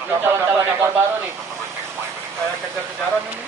Ini calon-calon yang baru nih. Kayak kejar-kejaran ini.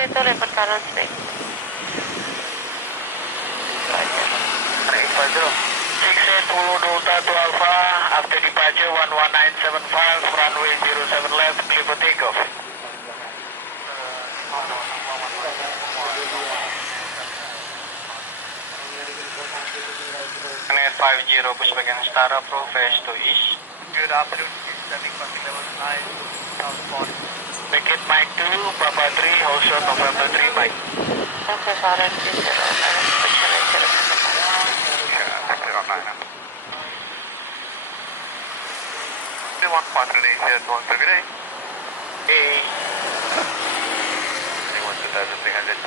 Itu report kanan sih. 68 Delta to Alpha, after departure 11975, runway 07 left, clear for takeoff. NS 50, push back and start approach, face to east. Good afternoon, standing for level 9, southbound. Packet Mike 2, Papa 3, hold short November 3, Mike. Okay, Farah, One Quadrant Asia, one per day. Hey. 21,300.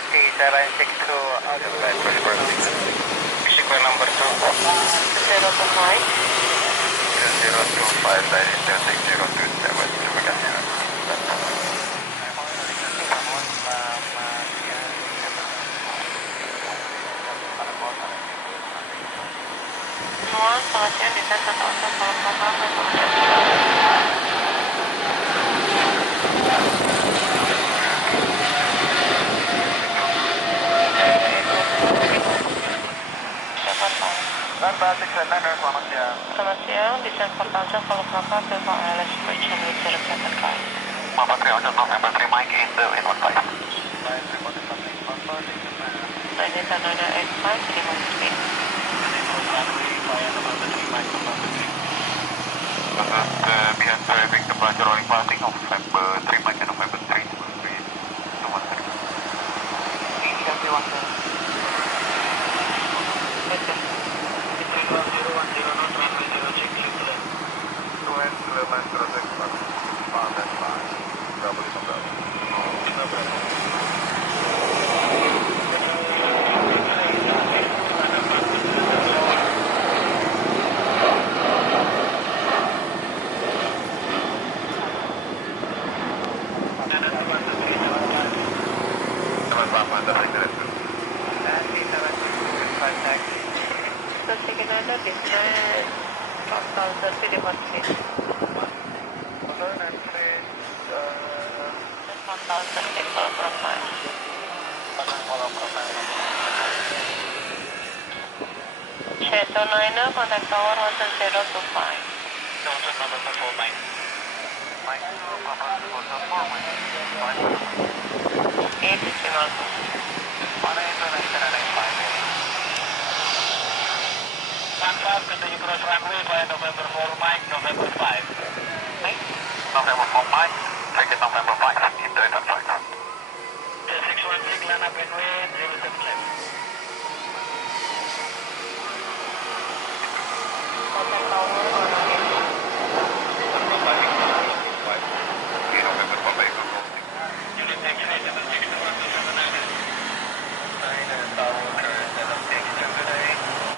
ST 762, out of bed. Sequence number 2. 0 to 5. 025, that is 6027. Terima kasih. Semua selamat siang di Center Hotel Kolkata. Batik Center, selamat siang. Selamat siang di Center Hotel Kolkata. Delta Airlines Merchant with 075. Papa 3, hold short November 3, Mike, in the 815. 98985, 31 speed. Behind traffic departure rolling passing November 3, Mike, November 3, 213. So, sige na na, business. 1030 di hot seat. 1030 kalau profile. Shadow 9, contact tower 11025. Eight decimal. Continue cross runway via November 4, Mike, November 5. Mike? November 4, Mike, take it November 5, into 815. 616, land up and wind, 075.